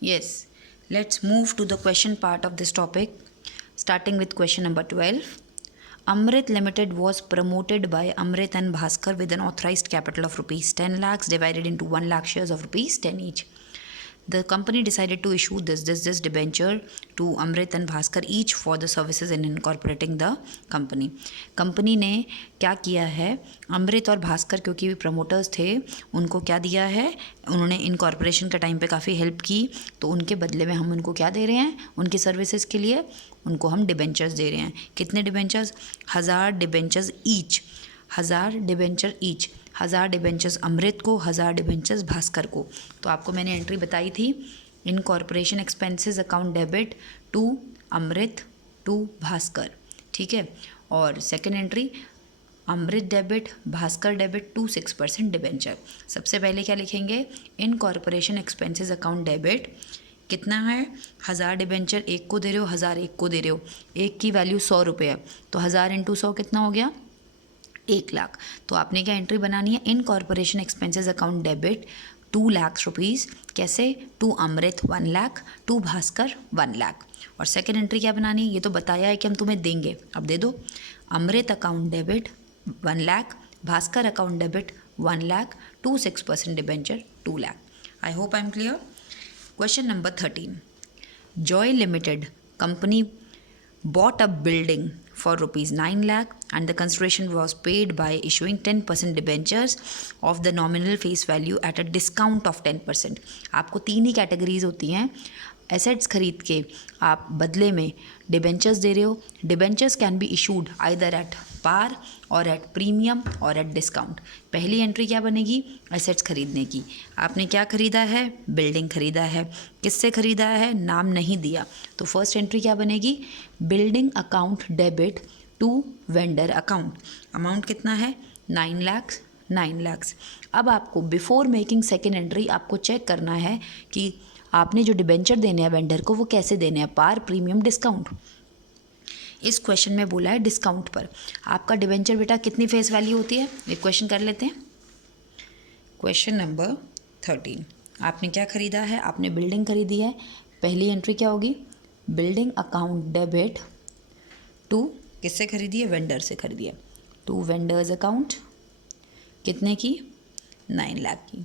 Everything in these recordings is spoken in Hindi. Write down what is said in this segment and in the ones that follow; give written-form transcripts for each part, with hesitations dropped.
Yes, let's move to the question part of this topic, starting with question number 12. Amrit Limited was promoted by Amrit and Bhaskar with an authorized capital of rupees 10 lakhs divided into 1 lakh shares of rupees 10 each. The company decided to issue this debenture to Amrit and Bhaskar each for the services in incorporating the company. Company ने क्या किया है, अमृत और भास्कर क्योंकि प्रमोटर्स थे, उनको क्या दिया है, उन्होंने इनकॉर्पोरेशन के टाइम पे काफ़ी हेल्प की, तो उनके बदले में हम उनको क्या दे रहे हैं, उनकी सर्विसेज के लिए उनको हम डिबेंचर्स दे रहे हैं. कितने debentures? 1000 debentures each. 1000 debenture each. 1000 debentures Amrit को, 1000 डिबेंचर्स भास्कर को. तो आपको मैंने एंट्री बताई थी, incorporation expenses account debit to Amrit to Bhaskar. ठीक है. और second entry Amrit debit, Bhaskar debit to 6% debenture. सबसे पहले क्या लिखेंगे, इनकॉर्पोरेशन एक्सपेंसेस अकाउंट डेबिट. कितना है? 1000 डिबेंचर एक को दे रहे हो, 1000 एक को दे रहे हो, एक की वैल्यू 100 रुपये है, तो 1000 इंटू 100 कितना हो गया? 1 लाख. तो आपने क्या एंट्री बनानी है, incorporation expenses account debit 2 lakh rupees. कैसे? To Amrit 1 lakh, to Bhaskar 1 lakh. और सेकेंड एंट्री क्या बनानी है, ये तो बताया है कि हम तुम्हें देंगे, अब दे दो. Amrit account debit 1 lakh, Bhaskar account debit 1 lakh, to 6% debenture 2 lakh. I hope I am clear. Question number 13. Joy Limited company bought a building for rupees 9 lakh and the consideration was paid by issuing 10% debentures of the nominal face value at a discount of 10%. आपको 3 ही कैटेगरीज होती हैं. एसेट्स खरीद के आप बदले में डिबेंचर्स दे रहे हो. Debentures can be issued either at par or at premium और एट डिस्काउंट. पहली एंट्री क्या बनेगी, एसेट्स खरीदने की. आपने क्या खरीदा है? बिल्डिंग खरीदा है. किससे खरीदा है? नाम नहीं दिया. तो फर्स्ट एंट्री क्या बनेगी, building account debit to vendor account. Amount कितना है? 9 लाख. 9 लाख. अब आपको बिफोर मेकिंग सेकेंड एंट्री आपको चेक करना है कि आपने जो डिबेंचर देने हैं वेंडर को वो कैसे देने हैं, पार, प्रीमियम, डिस्काउंट. इस क्वेश्चन में बोला है डिस्काउंट पर. आपका डिबेंचर बेटा कितनी फेस वैल्यू होती है, एक क्वेश्चन कर लेते हैं. Question number 13. आपने क्या खरीदा है? आपने बिल्डिंग खरीदी है. पहली एंट्री क्या होगी, बिल्डिंग अकाउंट डेबिट टू, किससे खरीदी है? वेंडर से खरीदी है, टू वेंडर्स अकाउंट. कितने की? 9 लाख की.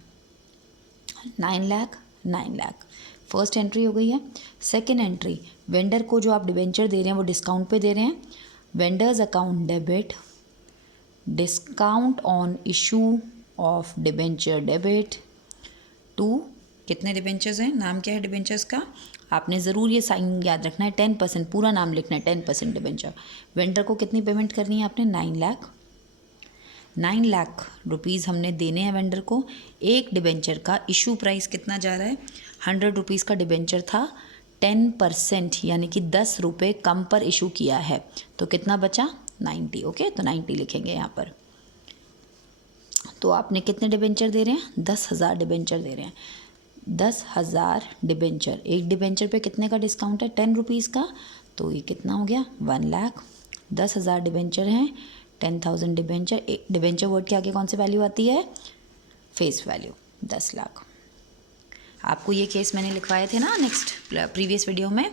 9 लाख, 9 लाख. फर्स्ट एंट्री हो गई है. सेकेंड एंट्री, वेंडर को जो आप डिबेंचर दे रहे हैं वो डिस्काउंट पे दे रहे हैं. Vendors account debit discount on issue of debenture debit to, कितने डिबेंचर्स हैं, नाम क्या है डिबेंचर्स का, आपने ज़रूर ये साइन याद रखना है, 10%, पूरा नाम लिखना है, 10% डिबेंचर. वेंडर को कितनी पेमेंट करनी है आपने? 9 लाख. 9 लाख रुपीज़ हमने देने हैं वेंडर को. एक डिबेंचर का इशू प्राइस कितना जा रहा है? 100 रुपीज़ का डिबेंचर था, 10% यानी कि 10 रुपये कम पर इशू किया है, तो कितना बचा? 90. ओके, तो 90 लिखेंगे यहाँ पर. तो आपने कितने डिबेंचर दे रहे हैं? 10,000 डिबेंचर दे रहे हैं. 10,000 डिबेंचर. एक डिबेंचर पे कितने का डिस्काउंट है? 10 रुपीज़ का. तो ये कितना हो गया? 1 लाख. 10,000 डिबेंचर हैं, 10,000 डिबेंचर. एक डिबेंचर वर्ड के आगे कौन सी वैल्यू आती है? Face value, 10 lakh. आपको ये केस मैंने लिखवाए थे ना नेक्स्ट प्रीवियस वीडियो में,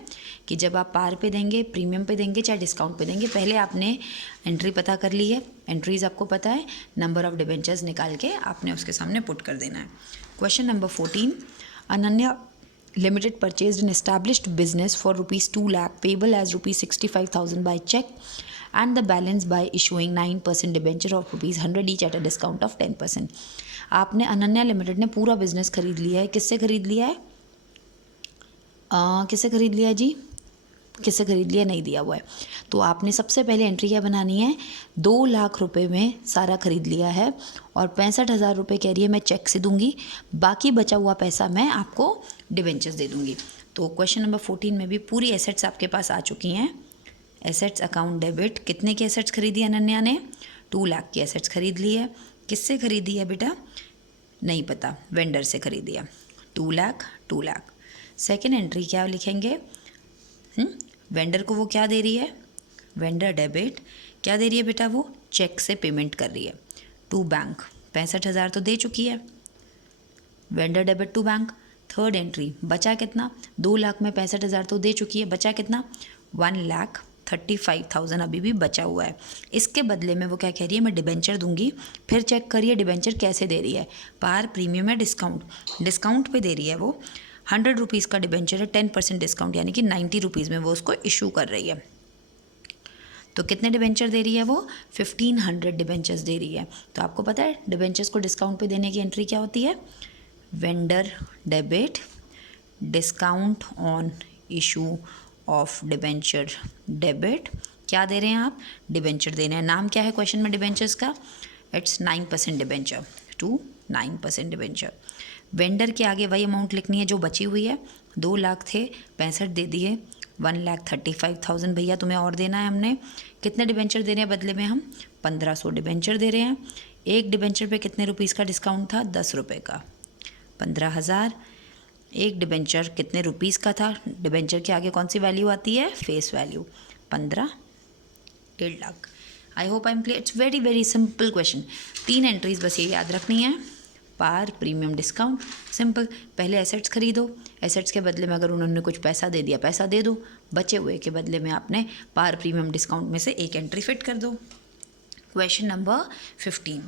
कि जब आप पार पे देंगे, प्रीमियम पे देंगे, चाहे डिस्काउंट पे देंगे, पहले आपने एंट्री पता कर ली है, एंट्रीज आपको पता है, नंबर ऑफ डिबेंचर्स निकाल के आपने उसके सामने पुट कर देना है. Question number 14. Ananya limited purchased an established business for rupees 2 lakh payable as rupees 65,000 by cheque and the balance by issuing 9% debenture of rupees 100 each at a discount of 10%. आपने अनन्या लिमिटेड ने पूरा बिजनेस खरीद लिया है. किससे खरीद लिया है? किससे खरीद लिया है जी? किससे खरीद लिया? नहीं दिया हुआ है. तो आपने सबसे पहले एंट्री क्या बनानी है, 2 लाख रुपए में सारा खरीद लिया है और 65,000 रुपये कह रही है मैं चेक से दूंगी, बाकी बचा हुआ पैसा मैं आपको डिबेंचर्स दे दूंगी. तो क्वेश्चन नंबर 14 में भी पूरी एसेट्स आपके पास आ चुकी हैं. एसेट्स अकाउंट डेबिट, कितने की एसेट्स खरीदी अनन्या ने? 2 लाख की एसेट्स खरीद ली है. किससे खरीदी है बेटा? नहीं पता, वेंडर से खरीदी है. 2 लाख, 2 लाख. सेकेंड एंट्री क्या लिखेंगे, वेंडर को वो क्या दे रही है? Vendor debit. क्या दे रही है बेटा? वो चेक से पेमेंट कर रही है टू बैंक. 65,000 तो दे चुकी है. Vendor debit to bank. Third entry, बचा कितना, 2,65,000 तो दे चुकी है, बचा कितना, 1,35,000 अभी भी बचा हुआ है। इसके बदले में वो क्या कह रही है, मैं डिबेंचर दूंगी। फिर चेक करिए डिबेंचर कैसे दे रही है, पार, प्रीमियम या डिस्काउंट। डिस्काउंट पे दे रही है वो, 100 रुपीज़ का डिबेंचर है, 10% डिस्काउंट यानी कि 90 रुपीज़ में वो उसको इशू कर रही है। तो कितने डिबेंचर दे रही है वो, 1500 डिबेंचर्स दे रही है। तो आपको पता है डिबेंचर्स को डिस्काउंट पे देने की एंट्री क्या होती है, vendor debit discount on issue of debenture debit. क्या दे रहे हैं आप, डिबेंचर दे रहे हैं। नाम क्या है क्वेश्चन में डिबेंचर्स का, it's 9% debenture to 9% debenture. Vendor के आगे वही अमाउंट लिखनी है जो बची हुई है, 2 लाख थे, 65 दे दिए, 1,35,000 भैया तुम्हें और देना है हमने। कितने डिबेंचर दे रहे हैं बदले में हम, 1500 डिबेंचर दे रहे हैं। एक डिबेंचर पे कितने रुपीज़ का डिस्काउंट था, 10 रुपये का, 15,000। एक डिबेंचर कितने रुपीज़ का था, डिबेंचर के आगे कौन सी वैल्यू आती है, face value, 15, 1.5 lakh. I hope I am clear. It's very very simple question. 3 entries बस ये याद रखनी है, पार, प्रीमियम, डिस्काउंट, सिंपल। पहले एसेट्स खरीदो, एसेट्स के बदले में अगर उन्होंने कुछ पैसा दे दिया, पैसा दे दो, बचे हुए के बदले में आपने पार, प्रीमियम, डिस्काउंट में से एक एंट्री फिट कर दो। Question number 15,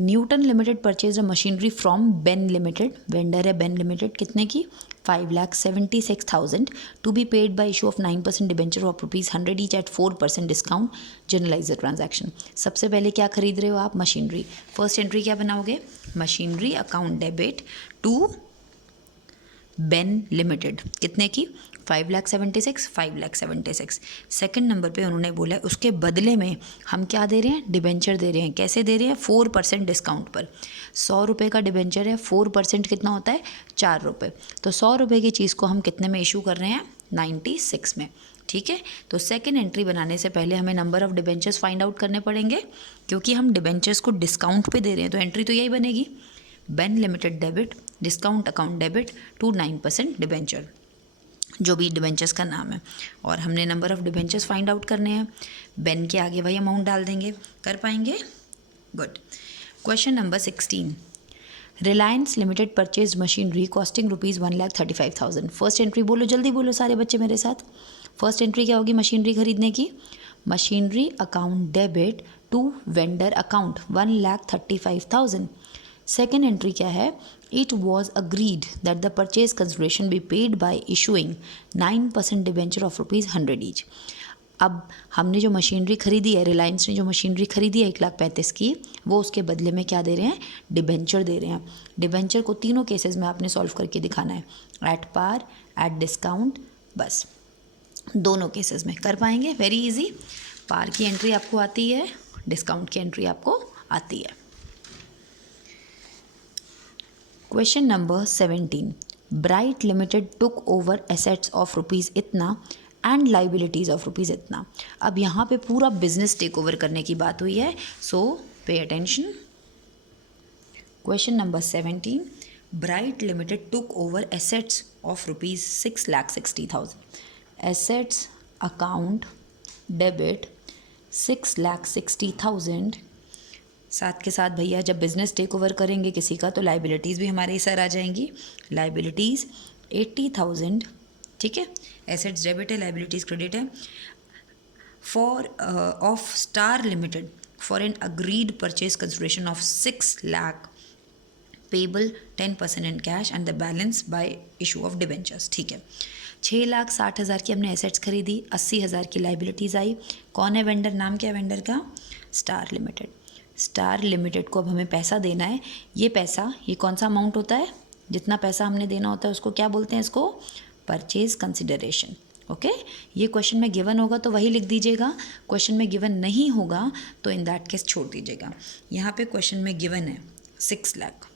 Newton limited purchase a machinery from Ben limited, vendor है बेन लिमिटेड, कितने की, 5,76,000 to be paid by issue of 9% debenture of ₹100 each at 4% discount, journalise the transaction. सबसे पहले क्या खरीद रहे हो आप, मशीनरी। फर्स्ट एंट्री क्या बनाओगे, machinery account debit to Ben limited, कितने की, 5,76,000। सेकंड नंबर पे उन्होंने बोला उसके बदले में हम क्या दे रहे हैं, डिबेंचर दे रहे हैं। कैसे दे रहे हैं, 4% डिस्काउंट पर। 100 रुपये का डिबेंचर है, 4% कितना होता है, 4 रुपये। तो 100 रुपये की चीज़ को हम कितने में इशू कर रहे हैं, 96 में। ठीक है, तो सेकंड एंट्री बनाने से पहले हमें number of debentures find out करने पड़ेंगे, क्योंकि हम डिबेंचर्स को डिस्काउंट पे दे रहे हैं, तो एंट्री तो यही बनेगी, Ben limited debit discount account debit to 9% debenture, जो भी डिबेंचर्स का नाम है। और हमने number of debentures find out करने हैं, बेन के आगे वही अमाउंट डाल देंगे, कर पाएंगे, good. Question number 16, Reliance limited purchase machinery costing ₹1,35,000। First entry बोलो, जल्दी बोलो सारे बच्चे मेरे साथ। फर्स्ट एंट्री क्या होगी मशीनरी खरीदने की, machinery account debit to vendor account 1,35,000। Second entry क्या है, it was agreed that the purchase consideration be paid by issuing 9% debenture of ₹100 each. अब हमने जो मशीनरी खरीदी है, रिलायंस ने जो मशीनरी खरीदी है 1,35,000 की, वो उसके बदले में क्या दे रहे हैं, डिबेंचर दे रहे हैं। डिबेंचर को तीनों केसेस में आपने सॉल्व करके दिखाना है, एट पार, एट डिस्काउंट, बस दोनों केसेस में कर पाएंगे, वेरी इजी। पार की एंट्री आपको आती है, डिस्काउंट की एंट्री आपको आती है। Question number 17, bright limited took over assets of rupees इतना एंड लाइबिलिटीज़ ऑफ रुपीज़ इतना। अब यहाँ पे पूरा बिजनेस टेक ओवर करने की बात हुई है, so pay attention. Question number 17, bright limited took over assets of ₹6,60,000। Assets account debit 6,60,000। साथ के साथ भैया जब बिज़नेस टेक ओवर करेंगे किसी का, तो लाइबिलिटीज़ भी हमारे सर आ जाएंगी। लाइबिलिटीज़ 80,000, ठीक है, एसेट्स डेबिट है, लाइबिलिटीज़ क्रेडिट है। For of star limited for an agreed purchase consideration of 6 lakh, payable 10% in cash and the balance bye issue of debentures. ठीक है, 6,60,000 की हमने एसेट्स खरीदी, 80,000 की लाइबिलिटीज़ आई। कौन है वेंडर, नाम क्या है वेंडर का, स्टार लिमिटेड। स्टार लिमिटेड को अब हमें पैसा देना है। ये पैसा, ये कौन सा अमाउंट होता है, जितना पैसा हमने देना होता है उसको क्या बोलते हैं, इसको परचेज कंसिडरेशन। ओके, ये क्वेश्चन में गिवन होगा तो वही लिख दीजिएगा, क्वेश्चन में गिवन नहीं होगा तो इन दैट केस छोड़ दीजिएगा। यहाँ पे क्वेश्चन में गिवन है 6 लाख,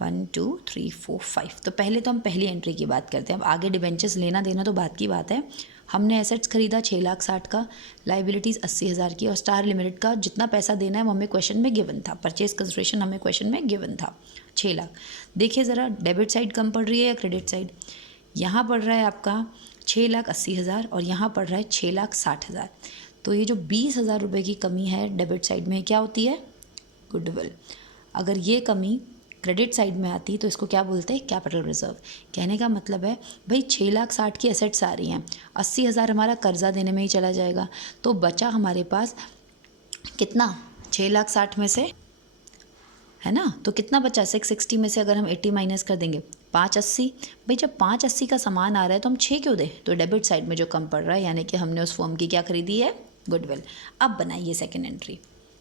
1 2 3 4 5। तो पहले तो हम पहली एंट्री की बात करते हैं, अब आगे डिबेंचर्स लेना देना तो बात की बात है। हमने एसेट्स खरीदा 6,60,000 का, लाइबिलिटीज़ 80,000 की, और स्टार लिमिटेड का जितना पैसा देना है वो हमें क्वेश्चन में गिवन था, परचेज कंसिडरेशन हमें क्वेश्चन में गिवन था 6 लाख। देखिए ज़रा डेबिट साइड कम पड़ रही है या क्रेडिट साइड, यहाँ पड़ रहा है आपका 6,80,000 और यहाँ पड़ रहा है 6,60,000। तो ये जो 20,000 रुपये की कमी है डेबिट साइड में क्या होती है, गुडविल। अगर ये कमी क्रेडिट साइड में आती तो इसको क्या बोलते हैं, कैपिटल रिजर्व। कहने का मतलब है भाई 6,60,000 की एसेट्स आ रही हैं, 80,000 हमारा कर्जा देने में ही चला जाएगा, तो बचा हमारे पास कितना, 6,60,000 में से, है ना, तो कितना बचा, 660 में से अगर हम 80 माइनस कर देंगे 580। भाई जब 580 का सामान आ रहा है तो हम 6 क्यों दें, तो डेबिट साइड में जो कम पड़ रहा है, यानी कि हमने उस फर्म की क्या खरीदी है, गुडविल। अब बनाइए सेकेंड एंट्री।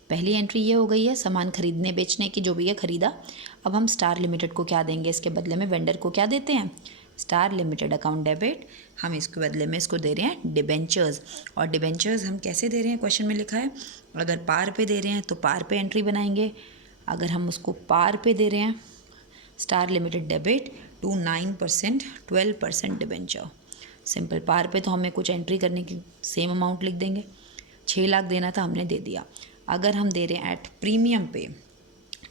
पहली एंट्री ये हो गई है सामान खरीदने बेचने की, जो भी है खरीदा। अब हम स्टार लिमिटेड को क्या देंगे, इसके बदले में वेंडर को क्या देते हैं, स्टार लिमिटेड अकाउंट डेबिट। हम इसके बदले में इसको दे रहे हैं डिबेंचर्स। और डिबेंचर्स हम कैसे दे रहे हैं, क्वेश्चन में लिखा है, अगर पार पे दे रहे हैं तो पार पे एंट्री बनाएंगे। अगर हम उसको पार पे दे रहे हैं, star limited debit to 9%, 12% debenture. Simple, par पे तो हमें कुछ एंट्री करने की सेम अमाउंट लिख देंगे, 6 लाख देना था हमने दे दिया। अगर हम दे रहे हैं एट प्रीमियम पे,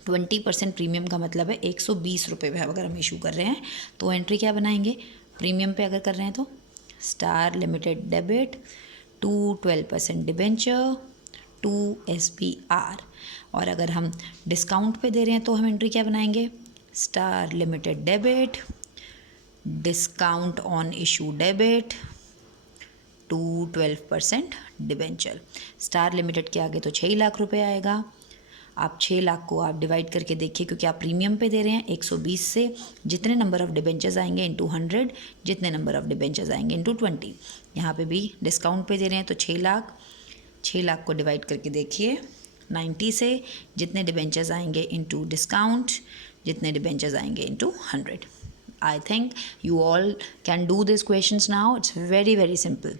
20% प्रीमियम का मतलब है 120 रुपये पे अगर हम इशू कर रहे हैं तो एंट्री क्या बनाएंगे, प्रीमियम पे अगर कर रहे हैं तो Star limited debit to 12% debenture to SPR। और अगर हम डिस्काउंट पे दे रहे हैं तो हम एंट्री क्या बनाएंगे, Star limited debit discount on issue debit to 12% debenture. Star limited के आगे तो 6 लाख रुपए आएगा। आप 6 लाख को आप डिवाइड करके देखिए, क्योंकि आप प्रीमियम पे दे रहे हैं 120 से, जितने नंबर ऑफ डिबेंचर्स आएंगे इंटू 100, जितने नंबर ऑफ डिबेंचर्स आएंगे इंटू 20। यहाँ पे भी डिस्काउंट पे दे रहे हैं तो 6 लाख को डिवाइड करके देखिए 90 से, जितने डिबेंचर्स आएंगे इंटू डिस्काउंट, जितने डिबेंचर्स आएंगे into 100। I think you all can do these questions now. It's very, very simple.